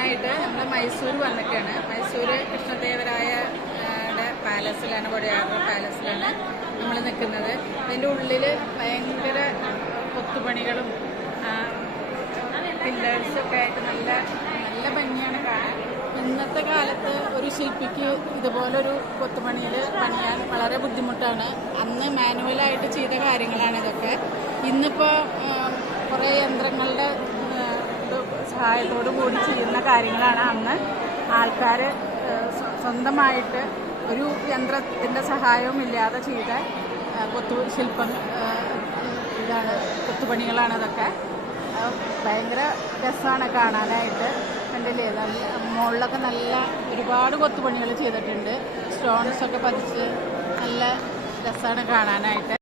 കാണാനായിട്ട് നമ്മൾ മൈസൂർ വന്നിട്ടാണ്. മൈസൂർ കൃഷ്ണദേവരായ പാലസിലാണ്, വടയാർ പാലസിലാണ് നമ്മൾ നിൽക്കുന്നത്. അതിൻ്റെ ഉള്ളിൽ ഭയങ്കര കൊത്തുപണികളും പില്ലേഴ്സൊക്കെ ആയിട്ട് നല്ല നല്ല ഭംഗിയാണ് കാണാൻ. ഇന്നത്തെ കാലത്ത് ഒരു ശില്പിക്ക് ഇതുപോലൊരു കൊത്തുപണിയിൽ പണിയാൻ വളരെ ബുദ്ധിമുട്ടാണ്. അന്ന് മാനുവലായിട്ട് ചെയ്ത കാര്യങ്ങളാണ് ഇതൊക്കെ. ഇന്നിപ്പോൾ കുറേ യന്ത്രങ്ങളുടെ സഹായത്തോടു കൂടി ചെയ്യുന്ന കാര്യങ്ങളാണ്. അന്ന് ആൾക്കാർ സ്വന്തമായിട്ട് ഒരു യന്ത്രത്തിൻ്റെ സഹായവും ഇല്ലാതെ ചെയ്ത ഇതാണ്, കൊത്തുപണികളാണ് അതൊക്കെ. ഭയങ്കര രസമാണ് കാണാനായിട്ട്. കണ്ടില്ലേ, നല്ല മുകളിലൊക്കെ നല്ല ഒരുപാട് കൊത്തുപണികൾ ചെയ്തിട്ടുണ്ട്. സ്റ്റോൺസൊക്കെ പതിച്ച് നല്ല രസമാണ് കാണാനായിട്ട്.